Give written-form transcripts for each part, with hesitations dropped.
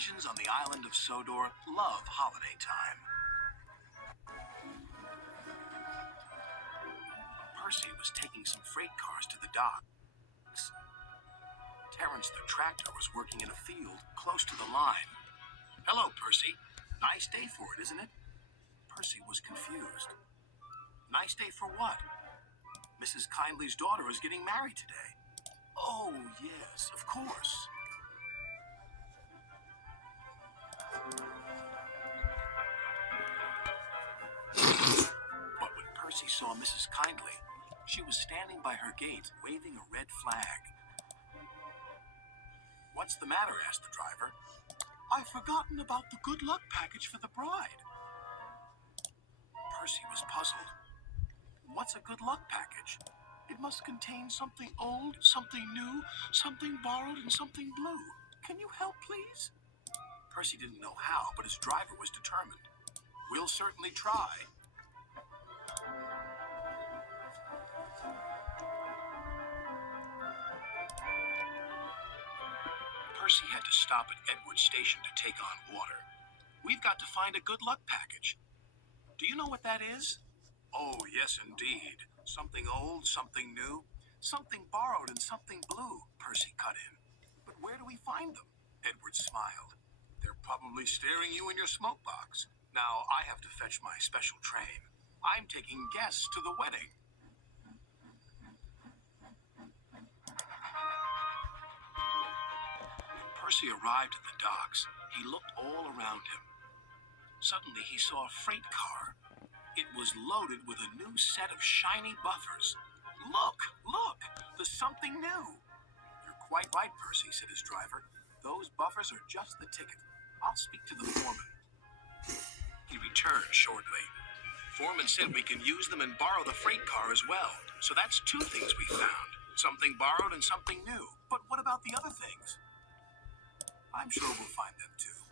engines on the island of Sodor love holiday time. Percy was taking some freight cars to the docks. Terence the tractor was working in a field close to the line. "Hello, Percy. Nice day for it, isn't it?" Percy was confused. "Nice day for what?" "Mrs. Kyndly's daughter is getting married today." "Oh, yes, of course." But when Percy saw Mrs. Kyndly, she was standing by her gate, waving a red flag. "What's the matter?" asked the driver. "I've forgotten about the good luck package for the bride." Percy was puzzled. "What's a good luck package?" "It must contain something old, something new, something borrowed, and something blue. Can you help, please?" Percy didn't know how, but his driver was determined. "We'll certainly try." Percy had to stop at Edward's station to take on water. "We've got to find a good luck package. Do you know what that is?" "Oh, yes, indeed. Something old, something new, something borrowed, and something blue," Percy cut in. "But where do we find them?" Edward smiled. "They're probably staring you in your smoke box. Now, I have to fetch my special train. I'm taking guests to the wedding." When Percy arrived at the docks, he looked all around him. Suddenly, he saw a freight car. It was loaded with a new set of shiny buffers. Look! There's something new." "You're quite right, Percy," said his driver. "Those buffers are just the ticket. I'll speak to the foreman." He returned shortly. "Foreman said we can use them and borrow the freight car as well. So that's two things we found. Something borrowed and something new. But what about the other things?" "I'm sure we'll find them too.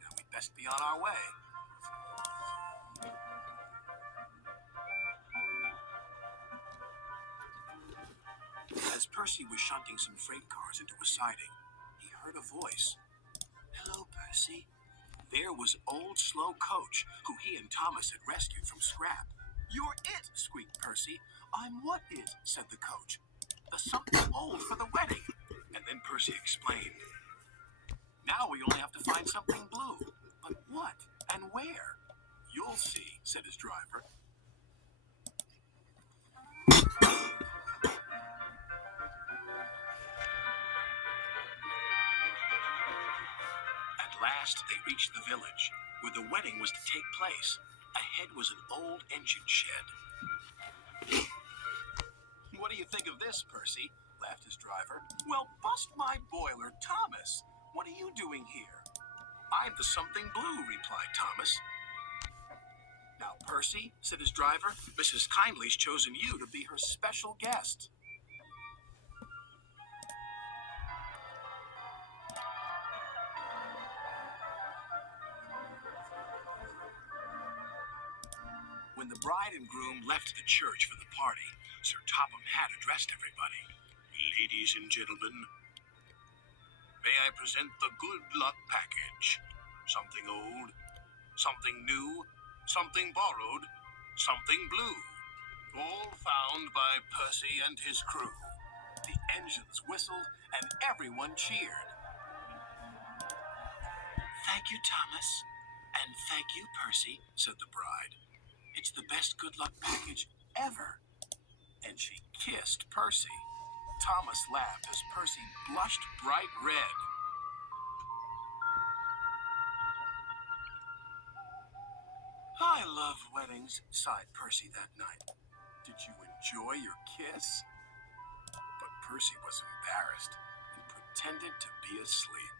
Now we'd best be on our way." As Percy was shunting some freight cars into a siding, he heard a voice. "Hello, Percy." There was old Slow Coach, who he and Thomas had rescued from scrap. "You're it," squeaked Percy. "I'm what it?" said the coach. "The something old for the wedding." And then Percy explained. "Now we only have to find something blue. But what and where?" "You'll see," said his driver. At last they reached the village, where the wedding was to take place. Ahead was an old engine shed. "What do you think of this, Percy?" laughed his driver. "Well, bust my boiler, Thomas. What are you doing here?" "I'm the something blue," replied Thomas. "Now, Percy," said his driver, "Mrs. Kyndly's chosen you to be her special guest." When the bride and groom left the church for the party, Sir Topham Hatt addressed everybody. "Ladies and gentlemen, may I present the good luck package. Something old, something new, something borrowed, something blue. All found by Percy and his crew." The engines whistled and everyone cheered. "Thank you, Thomas. And thank you, Percy," said the bride. "It's the best good luck package ever." And she kissed Percy. Thomas laughed as Percy blushed bright red. "I love weddings," sighed Percy that night. "Did you enjoy your kiss?" But Percy was embarrassed and pretended to be asleep.